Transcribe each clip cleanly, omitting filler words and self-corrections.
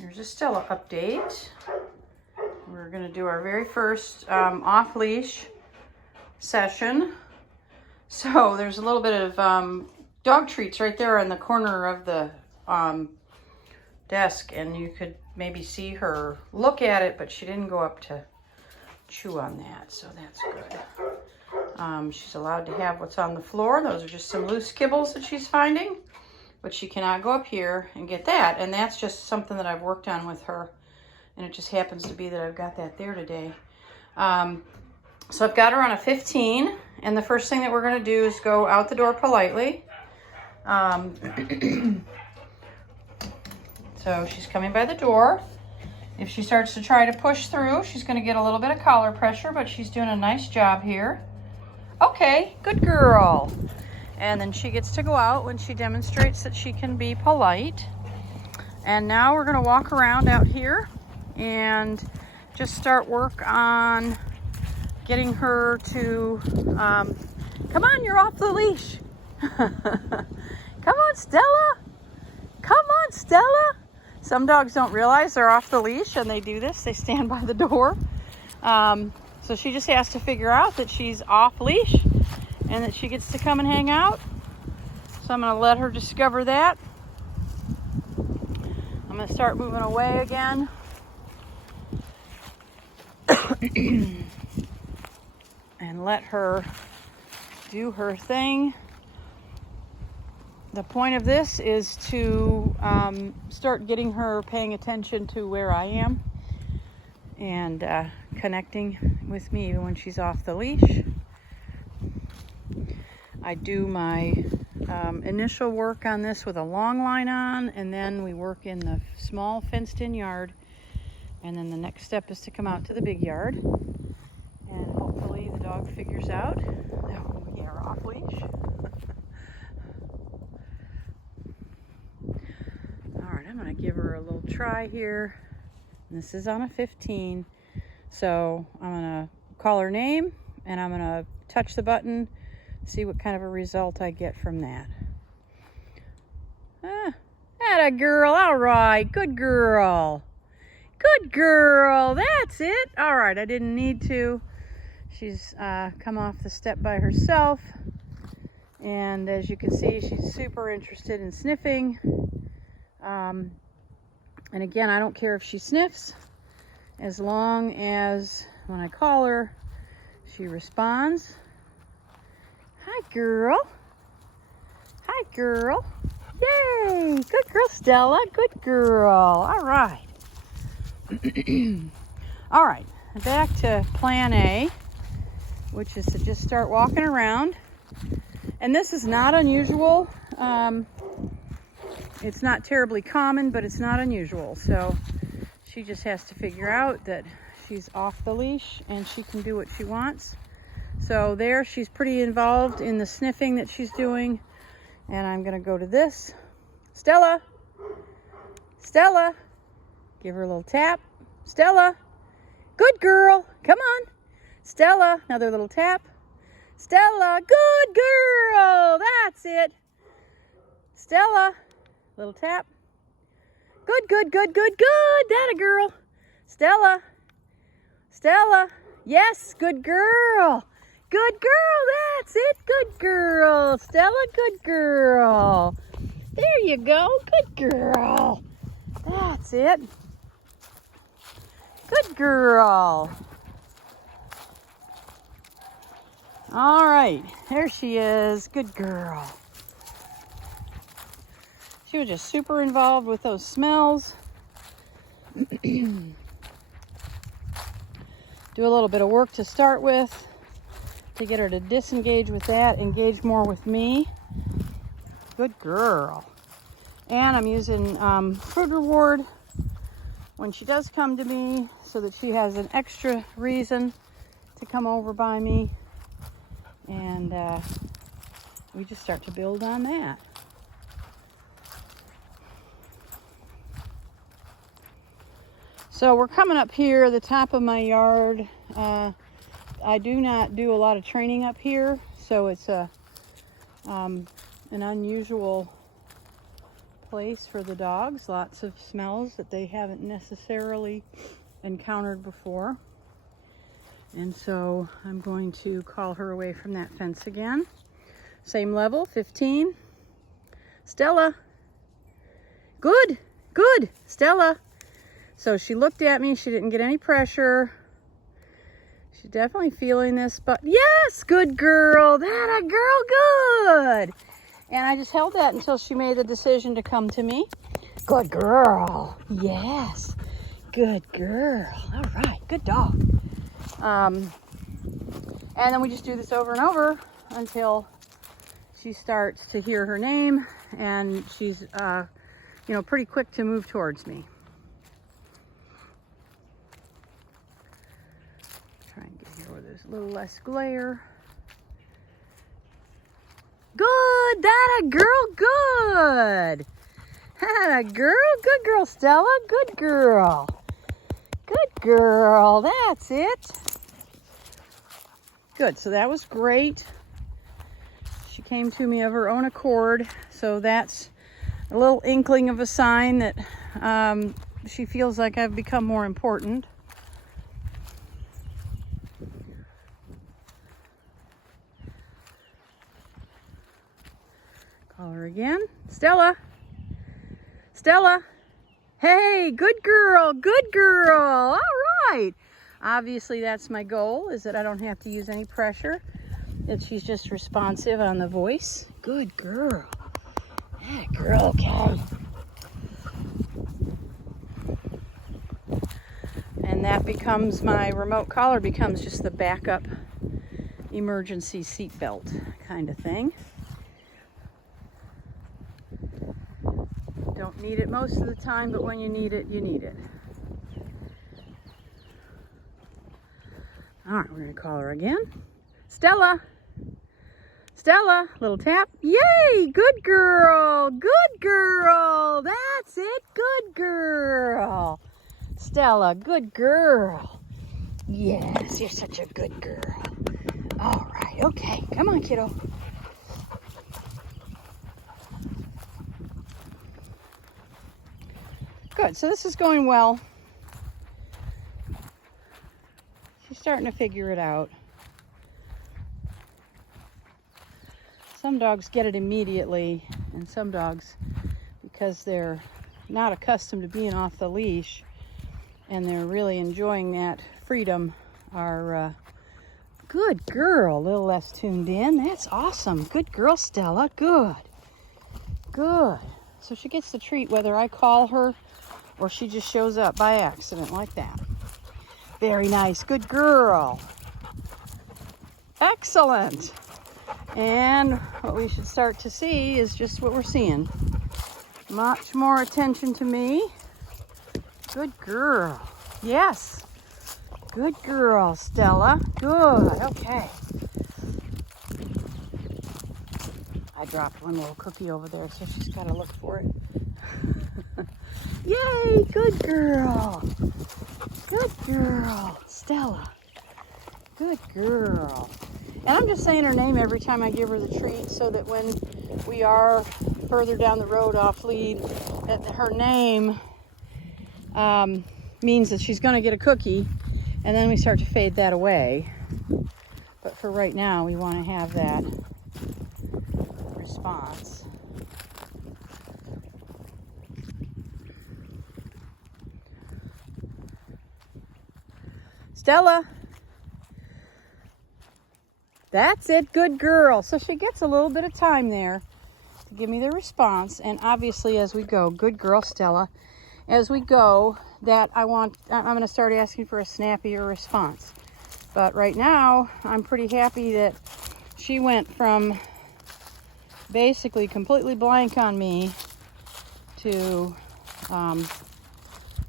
Here's a Stella update. We're going to do our very first off-leash session. So there's a little bit of dog treats right there in the corner of the desk, and you could maybe see her look at it, but she didn't go up to chew on that, so that's good. She's allowed to have what's on the floor. Those are just some loose kibbles that she's finding. But she cannot go up here and get that. And that's just something that I've worked on with her. And it just happens to be that I've got that there today. So I've got her on a 15. And the first thing that we're going to do is go out the door politely. So she's coming by the door. If she starts to try to push through, she's going to get a little bit of collar pressure. But she's doing a nice job here. Okay, good girl. And then she gets to go out when she demonstrates that she can be polite. And now we're going to walk around out here and just start work on getting her to, come on, you're off the leash. Come on, Stella. Come on, Stella. Some dogs don't realize they're off the leash and they do this. They stand by the door. So she just has to figure out that she's off leash and that she gets to come and hang out. So I'm going to let her discover that. I'm going to start moving away again. And let her do her thing. The point of this is to start getting her paying attention to where I am and connecting with me even when she's off the leash. I do my initial work on this with a long line on, and then we work in the small fenced-in yard, and then the next step is to come out to the big yard, and hopefully the dog figures out that we are off leash. Alright, I'm going to give her a little try here. This is on a 15, so I'm going to call her name, and I'm going to touch the button, see what kind of a result I get from that. Atta girl, all right, good girl. Good girl, that's it. All right, I didn't need to. She's come off the step by herself. And as you can see, she's super interested in sniffing. And again, I don't care if she sniffs, as long as when I call her, she responds. Hi, girl. Hi, girl. Yay! Good girl, Stella. Good girl. All right. All right. Back to plan A, which is to just start walking around. And this is not unusual. It's not terribly common, but it's not unusual. So she just has to figure out that she's off the leash and she can do what she wants. So there, she's pretty involved in the sniffing that she's doing. And I'm going to go to this. Stella. Stella. Give her a little tap. Stella. Good girl. Come on. Stella. Another little tap. Stella. Good girl. That's it. Stella. Little tap. Good, good, good, good, good. That a girl. Stella. Stella. Yes, good girl. Good girl, that's it. Good girl. Stella, good girl. There you go. Good girl. That's it. Good girl. All right, there she is. Good girl. She was just super involved with those smells. Do a little bit of work to start with, to get her to disengage with that, engage more with me. Good girl. And I'm using food reward when she does come to me, so that she has an extra reason to come over by me. And we just start to build on that. So we're coming up here, the top of my yard. I do not do a lot of training up here, so it's an unusual place for the dogs. Lots of smells that they haven't necessarily encountered before. And so I'm going to call her away from that fence again. Same level, 15. Stella. Good, good, Stella. So she looked at me. She didn't get any pressure. She's definitely feeling this, but yes, good girl. That a girl, good. And I just held that until she made the decision to come to me. Good girl. Yes, good girl. All right, good dog. And then we just do this over and over until she starts to hear her name, and she's, you know, pretty quick to move towards me. Try and get here where there's a little less glare. Good, that a girl, good. That a girl, good girl, Stella, good girl. Good girl, that's it. Good, so that was great. She came to me of her own accord, so that's a little inkling of a sign that she feels like I've become more important. Call her again. Stella. Stella. Hey, good girl, good girl. All right. Obviously, that's my goal, is that I don't have to use any pressure, that she's just responsive on the voice. Good girl. That girl, okay. And that becomes, my remote collar becomes just the backup emergency seatbelt kind of thing. Don't need it most of the time, but when you need it, you need it. All right, we're gonna call her again. Stella. Stella, little tap. Yay, good girl, good girl. That's it, good girl. Stella, good girl. Yes, you're such a good girl. All right, okay, come on, kiddo. Good, so this is going well. She's starting to figure it out. Some dogs get it immediately, and some dogs, because they're not accustomed to being off the leash and they're really enjoying that freedom, are good girl, a little less tuned in. That's awesome. Good girl, Stella. Good. Good. So she gets the treat whether I call her or she just shows up by accident like that. Very nice. Good girl. Excellent. And what we should start to see is just what we're seeing. Much more attention to me. Good girl. Yes. Good girl, Stella. Good. Okay. I dropped one little cookie over there, so she's got to look for it. Yay! Good girl. Good girl, Stella. Good girl. And I'm just saying her name every time I give her the treat, so that when we are further down the road off lead, that her name means that she's going to get a cookie, and then we start to fade that away. But for right now, we want to have that response. Stella. That's it, good girl. So she gets a little bit of time there to give me the response. And obviously as we go, good girl, Stella. As we go, that I'm going to start asking for a snappier response. But right now, I'm pretty happy that she went from basically completely blank on me to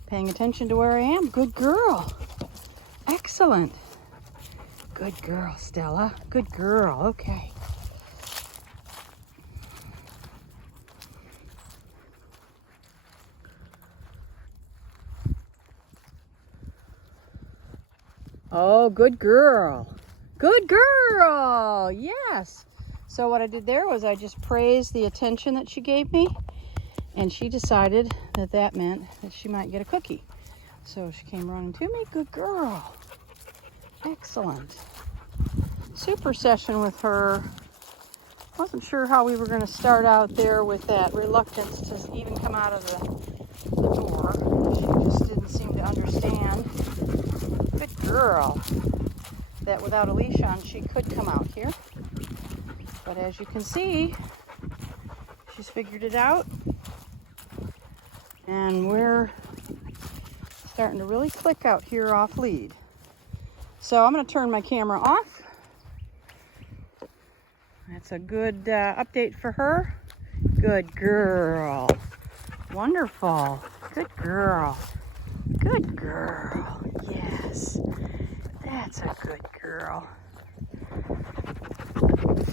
paying attention to where I am. Good girl. Excellent. Good girl, Stella. Good girl. Okay. Oh, good girl. Good girl. Yes. So what I did there was I just praised the attention that she gave me, And she decided that that meant that she might get a cookie. So she came running to me. Good girl. Excellent. Super session with her. Wasn't sure how we were going to start out there with that reluctance to even come out of the door. She just didn't seem to understand. Good girl. That without a leash on, she could come out here. But as you can see, she's figured it out. And we're starting to really click out here off lead. So I'm going to turn my camera off. That's a good update for her. Good girl. Wonderful. Good girl. Good girl. Yes. That's a good girl.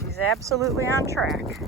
She's absolutely on track.